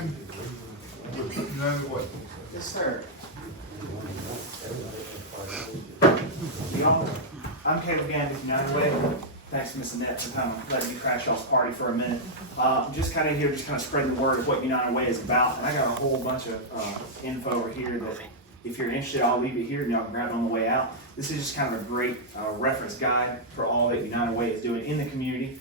Gann with United Way. Yes, sir. Y'all, I'm Caleb Gann with United Way. Thanks, Miss Annette, for kind of letting me crash y'all's party for a minute. Just kind of here, just kind of spreading the word of what United Way is about. And I got a whole bunch of info over here that if you're interested, I'll leave it here and y'all can grab it on the way out. This is just kind of a great reference guide for all that United Way is doing in the community.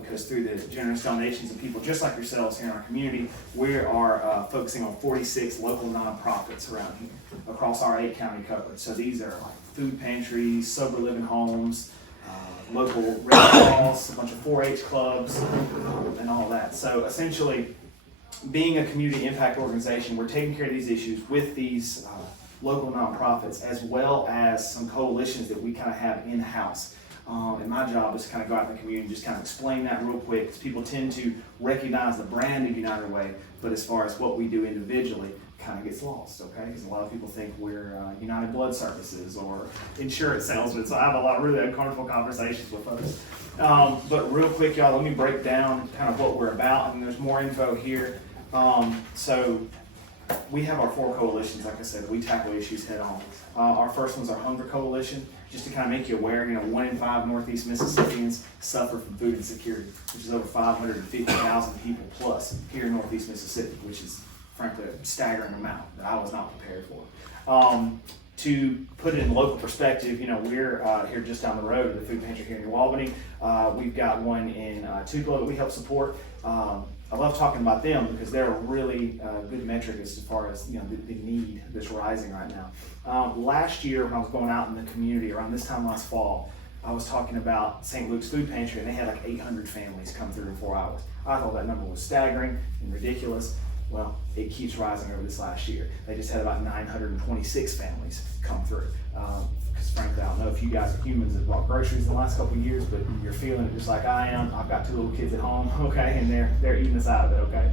Because through the generous donations of people just like yourselves here in our community, we are focusing on 46 local nonprofits around here across our 8-county coverage. So these are like food pantries, sober living homes, local Red Cross, a bunch of 4-H clubs, and all that. So essentially, being a community impact organization, we're taking care of these issues with these local nonprofits, as well as some coalitions that we kind of have in-house. And my job is to kind of go out in the community and just kind of explain that real quick, because people tend to recognize the brand of United Way, but as far as what we do individually, kind of gets lost, okay? Because a lot of people think we're United Blood Services or insurance salesmen, so I have a lot of really uncomfortable conversations with folks. But real quick, y'all, let me break down kind of what we're about, and there's more info here. So we have our 4 coalitions, like I said, we tackle issues head on. Our first one's our Hunger Coalition. Just to kind of make you aware, 1 in 5 Northeast Mississippians suffer from food insecurity, which is over 550,000 people plus here in Northeast Mississippi, which is frankly a staggering amount that I was not prepared for. To put it in local perspective, we're here just down the road at the food pantry here in New Albany. We've got one in Tupelo that we help support. I love talking about them because they're a really good metric as far as the need that's rising right now. Last year when I was going out in the community around this time last fall, I was talking about St. Luke's Food Pantry, and they had like 800 families come through in 4 hours. I thought that number was staggering and ridiculous. Well, it keeps rising over this last year. They just had about 926 families come through. Because frankly, I don't know if you guys are humans that bought groceries in the last couple of years, but you're feeling it just like I am. I've got 2 little kids at home, okay, and they're eating us out of it, okay?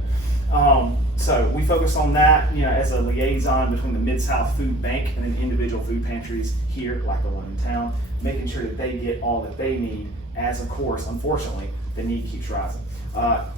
So we focus on that, as a liaison between the Mid-South Food Bank and then individual food pantries here, like the one in town, making sure that they get all that they need, as of course, unfortunately, the need keeps rising.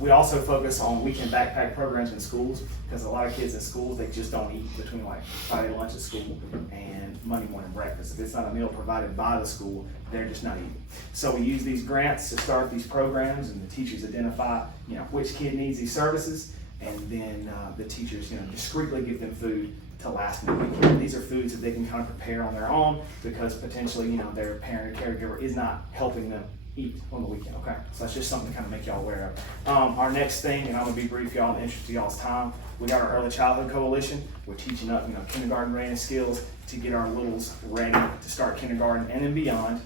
We also focus on weekend backpack programs in schools, because a lot of kids in schools, they just don't eat between like Friday lunch at school and Monday morning breakfast. If it's not a meal provided by the school, they're just not eating. So we use these grants to start these programs, and the teachers identify, which kid needs these services, and then the teachers, discreetly give them food to last them a weekend. These are foods that they can kind of prepare on their own, because potentially, their parent or caregiver is not helping them eat on the weekend, okay? So that's just something to kind of make y'all aware of. Our next thing, and I'm gonna be brief, y'all, in the interest of y'all's time, we got our Early Childhood Coalition. We're teaching up, kindergarten readiness skills to get our littles ready to start kindergarten and then beyond.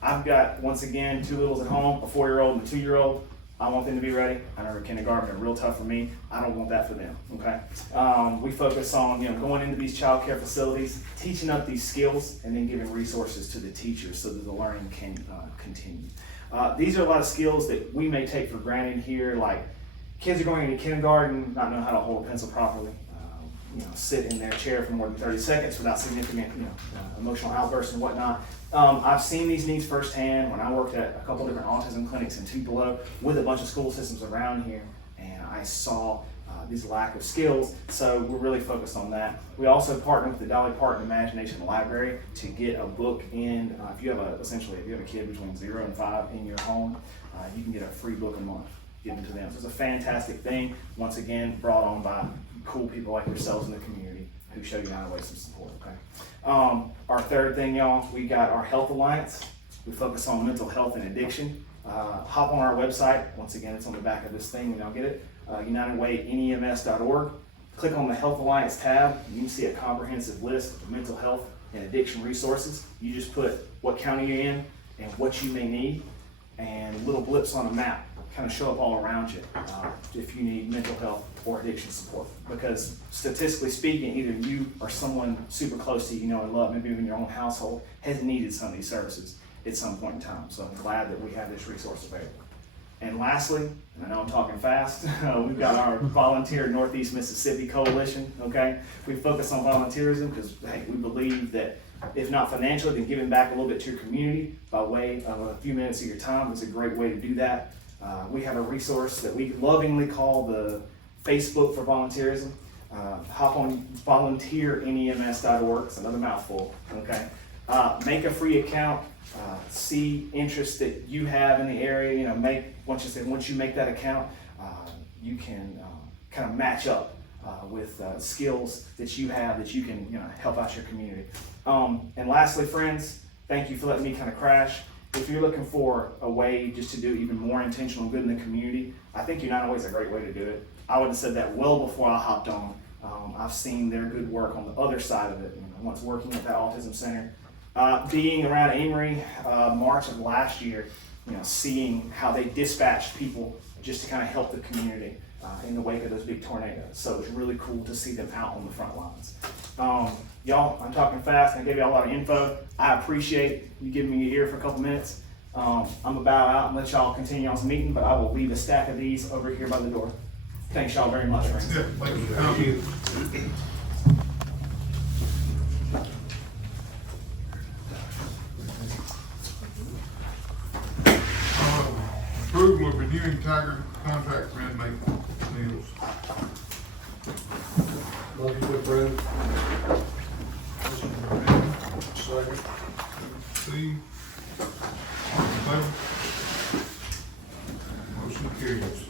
I've got, once again, 2 littles at home, a 4-year-old and a 2-year-old. I want them to be ready. I know kindergarten, they're real tough for me. I don't want that for them, okay? We focus on, going into these child care facilities, teaching up these skills, and then giving resources to the teachers so that the learning can continue. These are a lot of skills that we may take for granted here, like kids are going into kindergarten, not knowing how to hold a pencil properly, sit in their chair for more than 30 seconds without significant, emotional outbursts and whatnot. I've seen these needs firsthand when I worked at a couple different autism clinics in Tupelo with a bunch of school systems around here, and I saw these lack of skills, so we're really focused on that. We also partner with the Dolly Parton Imagination Library to get a book in. If you have a kid between 0 and 5 in your home, you can get a free book a month given to them. So it's a fantastic thing, once again, brought on by cool people like yourselves in the community who show you how to some support, okay? Our third thing, y'all, we got our Health Alliance. We focus on mental health and addiction. Hop on our website. Once again, it's on the back of this thing, and y'all get it. UnitedWayNEMS.org. Click on the Health Alliance tab. You can see a comprehensive list of mental health and addiction resources. You just put what county you're in and what you may need, and little blips on a map kind of show up all around you if you need mental health or addiction support. Because statistically speaking, either you or someone super close to you, and love, maybe even your own household, has needed some of these services at some point in time. So I'm glad that we have this resource available. And lastly, and I know I'm talking fast, we've got our Volunteer Northeast Mississippi Coalition, okay? We focus on volunteerism because, hey, we believe that if not financially, then giving back a little bit to your community by way of a few minutes of your time is a great way to do that. We have a resource that we lovingly call the Facebook for volunteerism. Hop on volunteernems.org. It's another mouthful, okay? Make a free account. See interest that you have in the area. You know, once you make that account, you can kind of match up with skills that you have that you can help out your community. And lastly, friends, thank you for letting me kind of crash. If you're looking for a way just to do even more intentional good in the community, I think United Way is a great way to do it. I would have said that well before I hopped on. I've seen their good work on the other side of it. Once working at that autism center, being around Amory, March of last year, seeing how they dispatched people just to kind of help the community in the wake of those big tornadoes. So it was really cool to see them out on the front lines. Y'all, I'm talking fast. I gave y'all a lot of info. I appreciate you giving me your ear for a couple minutes. I'm gonna bow out and let y'all continue y'all's meeting, but I will leave a stack of these over here by the door. Thanks y'all very much, friends. Yeah, thank you. Approval of renewing Tiger contract for inmate meals. Motion to approve. Motion by Randy, Second. Steve. All in favor? Motion carries.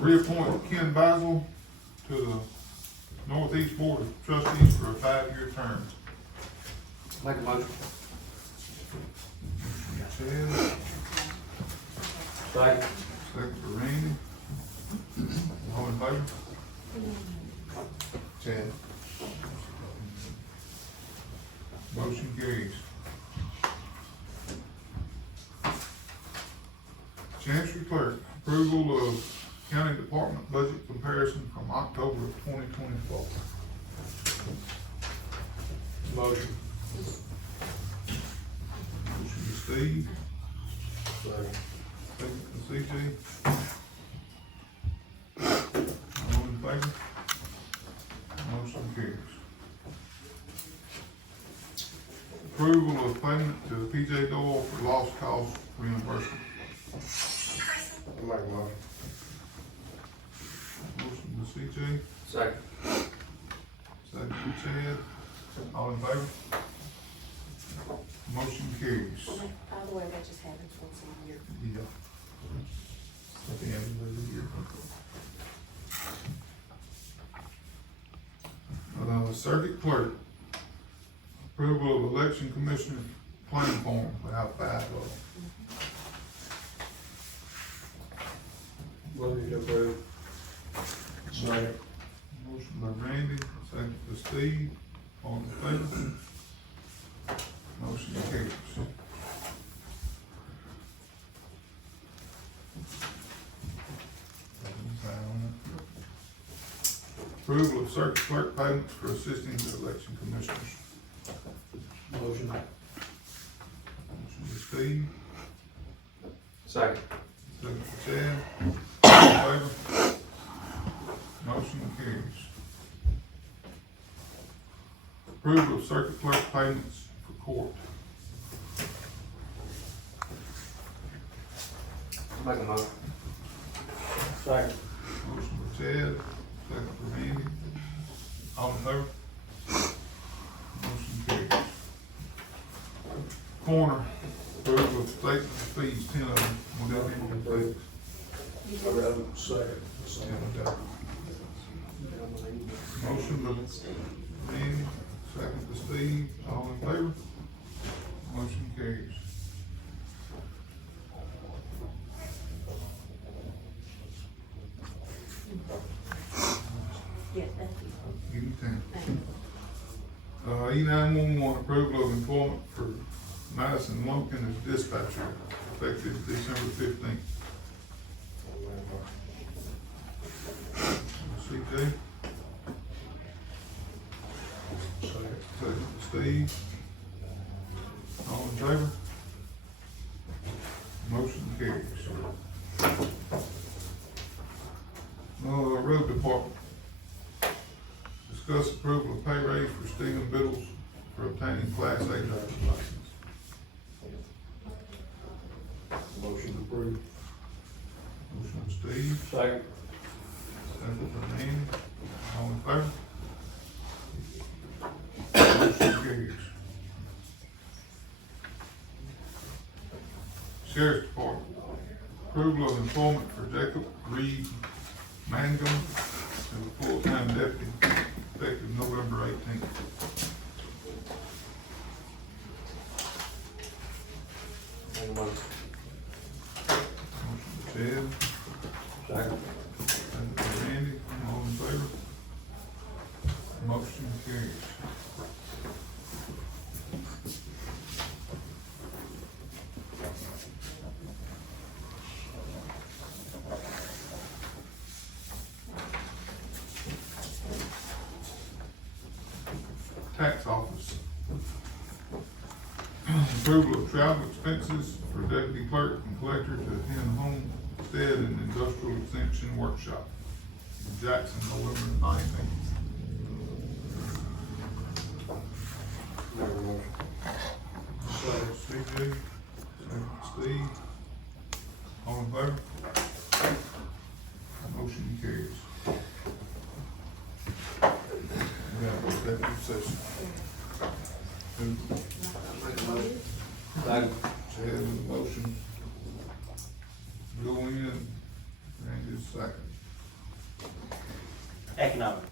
Reappoint Ken Basil to the Northeast Board of Trustees for a 5-year term. Make a motion. Chad, Second. second for Randy. All in favor? Chad. Motion carries. Chancery Clerk, approval of county department budget comparison from October of 2024. Motion. Motion to Steve, Second. second to CJ. All in favor? Motion carries. Approval of payment to PJ Doyle for lost cost reimbursement. Make a motion. Motion to CJ, Second. second to Chad. All in favor? Motion carries. By the way, that just happens once a year. Yeah. At the end of the year. Circuit Clerk, approval of election commissioner claim form without 5 votes. Motion to approve. Second. Motion by Randy, second by Steve, all in favor? Motion carries. Approval of circuit clerk payments for assisting the election commissioners. Motion. Motion by Steve, Second. second by Chad, all in favor? Motion carries. Approval of circuit clerk payments for court. Make a motion. Second. Motion by Chad, second by Randy. All in favor? Motion carries. Coroner, approval of statement of fees, 10 of them, without any mistakes. Second. Motion by Randy, second by Steve, all in favor? Motion carries. Yeah, thank you. Give me 10. Thank you. E911, approval of employment for Madison Lumpkin as dispatcher, effective December 15th. CJ, Second. second by Steve, all in favor? Motion carries. Road Department. Discuss approval of pay raise for Stephen Biddles for obtaining Class A driver's license. Motion approved. Motion by Steve, Second. second by Randy, all in favor? Motion carries. Sheriff's Department. Approval of employment for Jacob Reed Mangum as a full-time deputy effective November 18th. Make a motion. Motion by Chad, Second. second by Randy, all in favor? Motion carries. Tax Office. Approval of travel expenses for deputy clerk and collector to attend homestead and industrial exemption workshop in Jackson, November 19th. Make a motion. Second CJ, second Steve, all in favor? Motion carries. We have executive session. Make a motion. Second. Chad with a motion. Go in, Randy's second. Economic